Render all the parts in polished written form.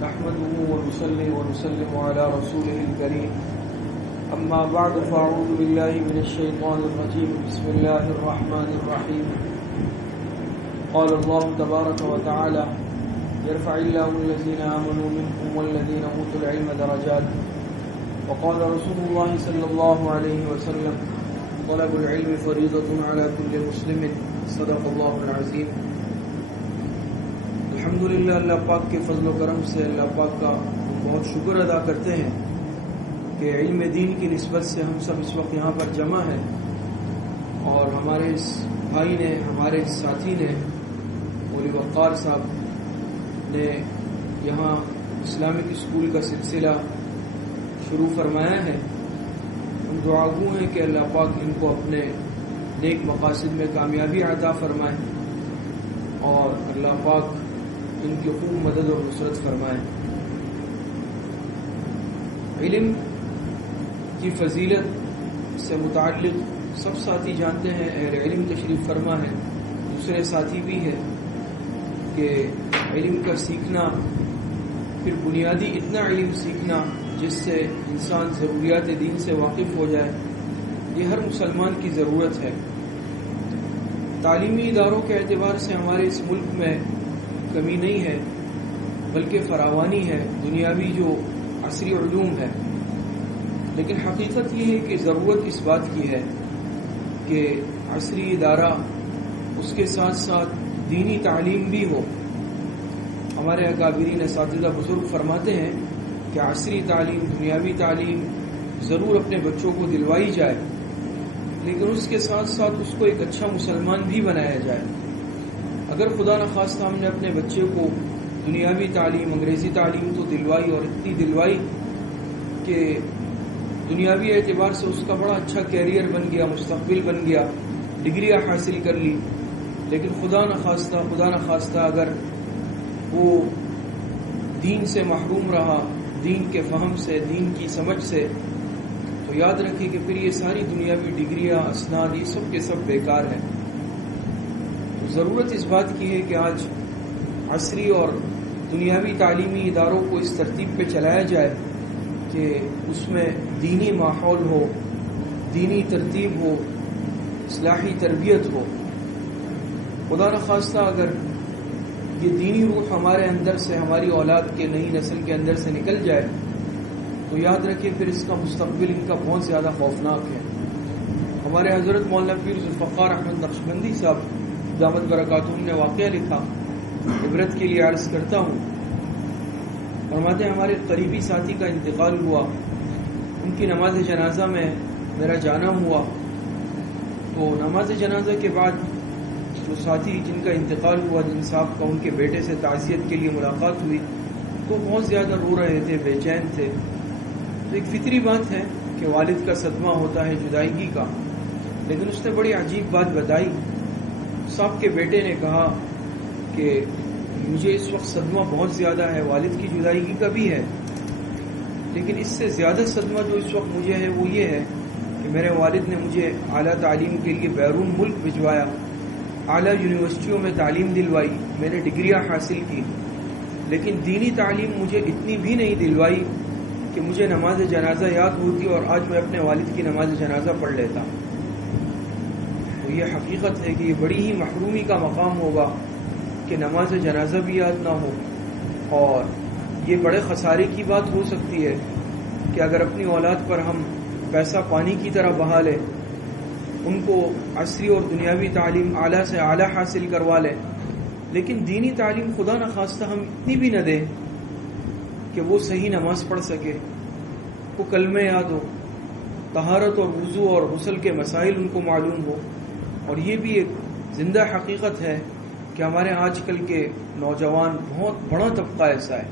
نحمده ونصلي ونسلم على رسوله الكريم أما بعد فأعوذ بالله من الشيطان الرجيم بسم الله الرحمن الرحيم قال الله تبارك وتعالى يرفع الله الذين آمنوا منكم والذين أوتوا العلم درجات وقال رسول الله صلى الله عليه وسلم طلب العلم فريضة على كل مسلم صدق الله العظيم. الحمدللہ اللہ پاک کے فضل و کرم سے اللہ پاک کا بہت شکر ادا کرتے ہیں کہ علم دین کی نسبت سے ہم سب اس وقت یہاں پر جمع ہیں اور ہمارے اس بھائی نے ہمارے ساتھی نے مولی وقار صاحب نے یہاں اسلامک اسکول کا سلسلہ شروع فرمایا ہے. ہم دعا گو ہیں کہ اللہ پاک ان کو اپنے نیک مقاصد میں کامیابی عطا فرمائے اور اللہ پاک ان کی خوب مدد اور نصرت فرمائے. علم کی فضیلت سے متعلق سب ساتھی جانتے ہیں. اہل علم تشریف فرما ہے. دوسرے ساتھی بھی ہے کہ علم کا سیکھنا پھر بنیادی اتنا علم سیکھنا جس سے انسان ضروریات دین سے واقف ہو جائے یہ ہر مسلمان کی ضرورت ہے. تعلیمی اداروں کے اعتبار سے ہمارے اس ملک میں کمی نہیں ہے بلکہ فراوانی ہے دنیاوی جو عصری علوم ہے. لیکن حقیقت یہ ہے کہ ضرورت اس بات کی ہے کہ عصری ادارہ اس کے ساتھ ساتھ دینی تعلیم بھی ہو. ہمارے اکابرین اساتذہ بزرگ فرماتے ہیں کہ عصری تعلیم دنیاوی تعلیم ضرور اپنے بچوں کو دلوائی جائے لیکن اس کے ساتھ ساتھ اس کو ایک اچھا مسلمان بھی بنایا جائے. اگر خدا نخواستہ ہم نے اپنے بچے کو دنیاوی تعلیم انگریزی تعلیم تو دلوائی اور اتنی دلوائی کہ دنیاوی اعتبار سے اس کا بڑا اچھا کیریئر بن گیا مستقبل بن گیا ڈگریاں حاصل کر لی لیکن خدا نخواستہ اگر وہ دین سے محروم رہا دین کے فہم سے دین کی سمجھ سے تو یاد رکھیں کہ پھر یہ ساری دنیاوی ڈگریاں اسناد یہ سب کے سب بیکار ہیں. ضرورت اس بات کی ہے کہ آج عصری اور دنیاوی تعلیمی اداروں کو اس ترتیب پہ چلایا جائے کہ اس میں دینی ماحول ہو دینی ترتیب ہو اصلاحی تربیت ہو. خدا نخواستہ اگر یہ دینی روح ہمارے اندر سے ہماری اولاد کے نئی نسل کے اندر سے نکل جائے تو یاد رکھیں پھر اس کا مستقبل ان کا بہت زیادہ خوفناک ہے. ہمارے حضرت مولانا پیر ذوالفقار احمد نقشبندی صاحب دامت برکاتہم نے واقعہ لکھا عبرت کے لیے عرض کرتا ہوں. فرماتے ہیں ہمارے قریبی ساتھی کا انتقال ہوا ان کی نماز جنازہ میں میرا جانا ہوا تو نماز جنازہ کے بعد جو ساتھی جن کا انتقال ہوا جن صاحب کا ان کے بیٹے سے تعزیت کے لیے ملاقات ہوئی تو بہت زیادہ رو رہے تھے بے چین تھے. تو ایک فطری بات ہے کہ والد کا صدمہ ہوتا ہے جدائیگی کا لیکن اس نے بڑی عجیب بات بتائی. صاحب کے بیٹے نے کہا کہ مجھے اس وقت صدمہ بہت زیادہ ہے والد کی جدائیگی کا بھی ہے لیکن اس سے زیادہ صدمہ جو اس وقت مجھے ہے وہ یہ ہے کہ میرے والد نے مجھے اعلیٰ تعلیم کے لیے بیرون ملک بھجوایا اعلیٰ یونیورسٹیوں میں تعلیم دلوائی میں نے ڈگریاں حاصل کی لیکن دینی تعلیم مجھے اتنی بھی نہیں دلوائی کہ مجھے نماز جنازہ یاد ہوتی اور آج میں اپنے والد کی نماز جنازہ پڑھ لیتا. تو یہ حقیقت ہے کہ یہ بڑی ہی محرومی کا مقام ہوگا کہ نماز جنازہ بھی یاد نہ ہو اور یہ بڑے خسارے کی بات ہو سکتی ہے کہ اگر اپنی اولاد پر ہم پیسہ پانی کی طرح بہا لیں ان کو عصری اور دنیاوی تعلیم اعلیٰ سے اعلیٰ حاصل کروا لیں لیکن دینی تعلیم خدا نخواستہ ہم اتنی بھی نہ دیں کہ وہ صحیح نماز پڑھ سکے وہ کلمے یاد ہو طہارت اور وضو اور غسل کے مسائل ان کو معلوم ہو. اور یہ بھی ایک زندہ حقیقت ہے کہ ہمارے آج کل کے نوجوان بہت بڑا طبقہ ایسا ہے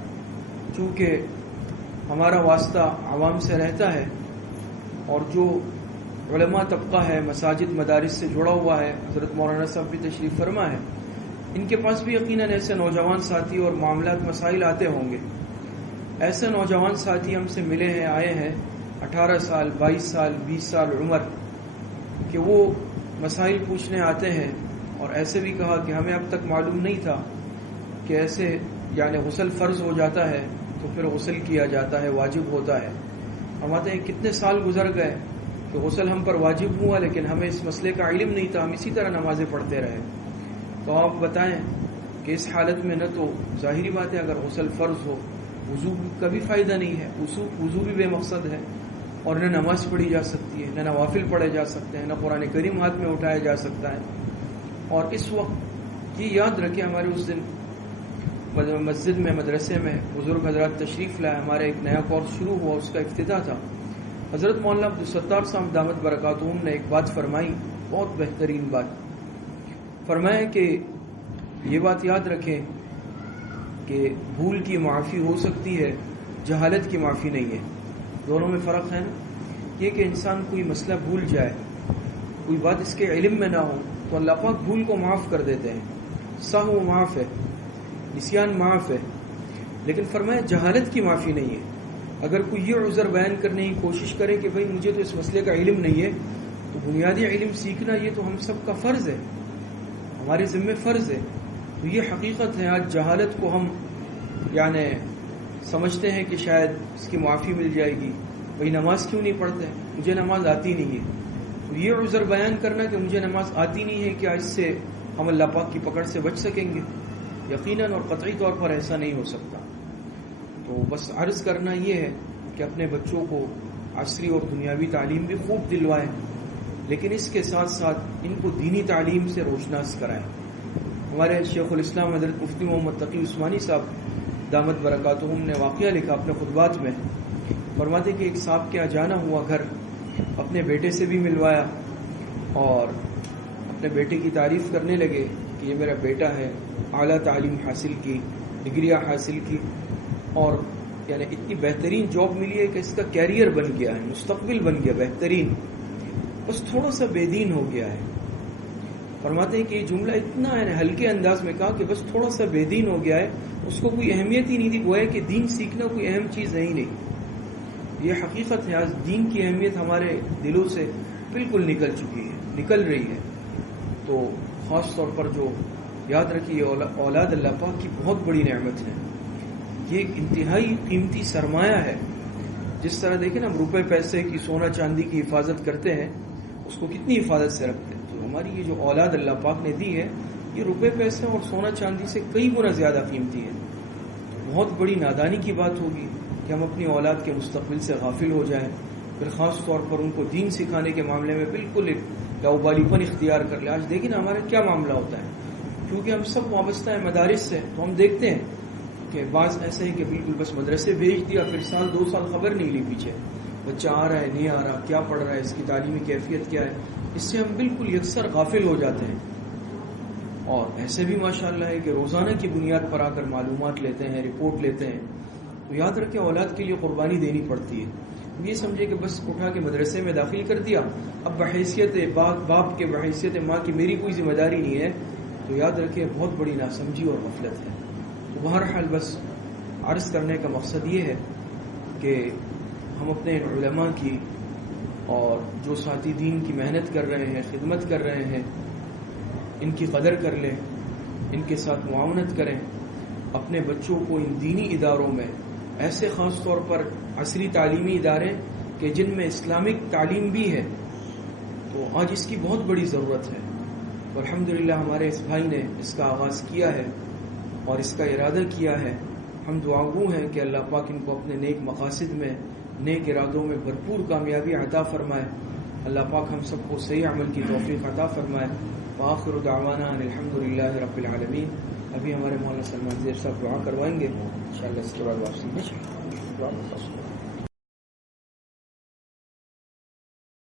چونکہ ہمارا واسطہ عوام سے رہتا ہے اور جو علماء طبقہ ہے مساجد مدارس سے جڑا ہوا ہے حضرت مولانا صاحب بھی تشریف فرما ہے ان کے پاس بھی یقیناً ایسے نوجوان ساتھی اور معاملات مسائل آتے ہوں گے. ایسے نوجوان ساتھی ہم سے ملے ہیں آئے ہیں 18 سال 22 سال 20 سال عمر کہ وہ مسائل پوچھنے آتے ہیں اور ایسے بھی کہا کہ ہمیں اب تک معلوم نہیں تھا کہ ایسے یعنی غسل فرض ہو جاتا ہے تو پھر غسل کیا جاتا ہے، واجب ہوتا ہے. ہم آتے ہیں کتنے سال گزر گئے کہ غسل ہم پر واجب ہوا لیکن ہمیں اس مسئلے کا علم نہیں تھا، ہم اسی طرح نمازیں پڑھتے رہے. تو آپ بتائیں کہ اس حالت میں نہ تو ظاہری بات ہے اگر غسل فرض ہو وضو کا بھی فائدہ نہیں ہے، وضو بھی بے مقصد ہے، اور نہ نماز پڑھی جا سکتی ہے، نہ نوافل پڑھے جا سکتے ہیں، نہ قرآن کریم ہاتھ میں اٹھایا جا سکتا ہے. اور اس وقت یہ یاد رکھیں ہمارے اس دن مسجد میں مدرسے میں بزرگ حضرات تشریف لائے، ہمارے ایک نیا کورس شروع ہوا، اس کا افتتاح تھا. حضرت مولانا عبدالستار صاحب دامت برکاتہم نے ایک بات فرمائی، بہت بہترین بات فرمایا کہ یہ بات یاد رکھیں کہ بھول کی معافی ہو سکتی ہے، جہالت کی معافی نہیں ہے. دونوں میں فرق ہے نا. یہ کہ انسان کوئی مسئلہ بھول جائے، کوئی بات اس کے علم میں نہ ہو تو اللہ پاک بھول کو معاف کر دیتے ہیں، سہو معاف ہے، نسیان معاف ہے. لیکن فرمایا جہالت کی معافی نہیں ہے. اگر کوئی یہ عذر بیان کرنے کی کوشش کرے کہ بھئی مجھے تو اس مسئلے کا علم نہیں ہے، تو بنیادی علم سیکھنا یہ تو ہم سب کا فرض ہے، ہمارے ذمہ فرض ہے. تو یہ حقیقت ہے. آج جہالت کو ہم یعنی سمجھتے ہیں کہ شاید اس کی معافی مل جائے گی. بھئی نماز کیوں نہیں پڑھتے؟ مجھے نماز آتی نہیں ہے. تو یہ عذر بیان کرنا کہ مجھے نماز آتی نہیں ہے، کیا اس سے ہم اللہ پاک کی پکڑ سے بچ سکیں گے؟ یقیناً اور قطعی طور پر ایسا نہیں ہو سکتا. تو بس عرض کرنا یہ ہے کہ اپنے بچوں کو عصری اور دنیاوی تعلیم بھی خوب دلوائیں، لیکن اس کے ساتھ ساتھ ان کو دینی تعلیم سے روشناس کرائیں. ہمارے شیخ الاسلام حضرت مفتی محمد تقی عثمانی صاحب دامت برکاتہم نے واقعہ لکھا اپنے خطبات میں. فرماتے کہ ایک صاحب کے یہاں جانا ہوا گھر، اپنے بیٹے سے بھی ملوایا اور اپنے بیٹے کی تعریف کرنے لگے کہ یہ میرا بیٹا ہے، اعلیٰ تعلیم حاصل کی، ڈگریاں حاصل کی، اور یعنی اتنی بہترین جاب ملی ہے کہ اس کا کیریئر بن گیا ہے، مستقبل بن گیا بہترین، بس تھوڑا سا بے دین ہو گیا ہے. فرماتے ہیں کہ یہ جملہ اتنا یعنی ہلکے انداز میں کہا کہ بس تھوڑا سا بے دین ہو گیا ہے، اس کو کوئی اہمیت ہی نہیں تھی. گویا کہ دین سیکھنا کوئی اہم چیز ہے ہی نہیں. یہ حقیقت ہے، آج دین کی اہمیت ہمارے دلوں سے بالکل نکل چکی ہے، نکل رہی ہے. تو خاص طور پر جو یاد رکھیے اولاد اللہ پاک کی بہت بڑی نعمت ہے، یہ ایک انتہائی قیمتی سرمایہ ہے. جس طرح دیکھیں نا ہم روپے پیسے کی، سونا چاندی کی حفاظت کرتے ہیں، اس کو کتنی حفاظت سے رکھتے ہیں. تو ہماری یہ جو اولاد اللہ پاک نے دی ہے یہ روپے پیسے اور سونا چاندی سے کئی گنا زیادہ قیمتی ہے. بہت بڑی نادانی کی بات ہوگی کہ ہم اپنی اولاد کے مستقبل سے غافل ہو جائیں، پھر خاص طور پر ان کو دین سکھانے کے معاملے میں بالکل ایک لاؤبالی پن اختیار کر لیں. آج دیکھیں نا ہمارا کیا معاملہ ہوتا ہے، کیونکہ ہم سب وابستہ ہیں مدارس سے، تو ہم دیکھتے ہیں کہ بعض ایسے ہیں کہ بالکل بس مدرسے بھیج دیا، پھر سال 2 سال خبر نہیں لی پیچھے بچہ آ رہا ہے نہیں آ رہا، کیا پڑھ رہا ہے، اس کی تعلیمی کیفیت کیا ہے. اس سے ہم بالکل یکسر غافل ہو جاتے ہیں. اور ایسے بھی ماشاءاللہ ہے کہ روزانہ کی بنیاد پر آ کر معلومات لیتے ہیں، رپورٹ لیتے ہیں. تو یاد رکھیں اولاد کے لیے قربانی دینی پڑتی ہے. یہ سمجھے کہ بس اٹھا کے مدرسے میں داخل کر دیا، اب بحیثیت باپ کے بحیثیت ماں کی میری کوئی ذمہ داری نہیں ہے، تو یاد رکھیں بہت بڑی ناسمجھی اور غفلت ہے. تو بہرحال بس عرض کرنے کا مقصد یہ ہے کہ ہم اپنے علماء کی اور جو ساتھی دین کی محنت کر رہے ہیں، خدمت کر رہے ہیں، ان کی قدر کر لیں، ان کے ساتھ معاونت کریں. اپنے بچوں کو ان دینی اداروں میں، ایسے خاص طور پر عصری تعلیمی ادارے کہ جن میں اسلامک تعلیم بھی ہے، تو آج اس کی بہت بڑی ضرورت ہے. الحمدللہ ہمارے اس بھائی نے اس کا آغاز کیا ہے اور اس کا ارادہ کیا ہے. ہم دعاگو ہیں کہ اللہ پاک ان کو اپنے نیک مقاصد میں، نیک ارادوں میں بھرپور کامیابی عطا فرمائے. اللہ پاک ہم سب کو صحیح عمل کی توفیق عطا فرمائے. وآخر دعوانا ان الحمدللہ رب العالمین. ابھی ہمارے مولانا سلمان زیر صاحب دعا کروائیں گے انشاءاللہ، اس کے بعد واپسی میں